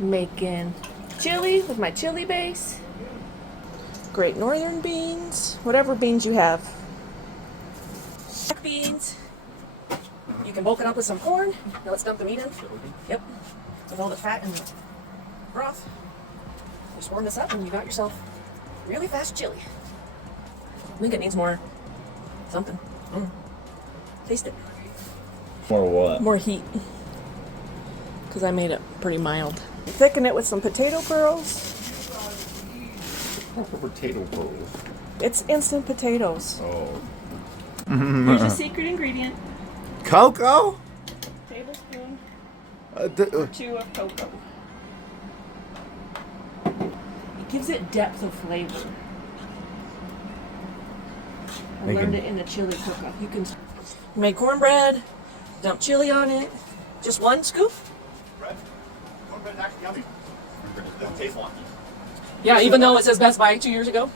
Making chili with my chili base. Great northern beans, whatever beans you have. Black beans. You can bulk it up with some corn. Now let's dump the meat in. Yep. With all the fat and broth. Just warm this up and you got yourself really fast chili. I think it needs more something. Taste it. More what? More heat. Because I made it pretty mild. Thicken it with some potato pearls. Potato pearls. It's instant potatoes. Oh. Here's your secret ingredient. Cocoa? Tablespoon or 2 of cocoa. It gives it depth of flavor. I learned it in the chili cook-up. You can make cornbread, dump chili on it. Just 1 scoop. Cornbread is actually yummy. It doesn't taste wonky. Yeah, even though it says Best Buy 2 years ago.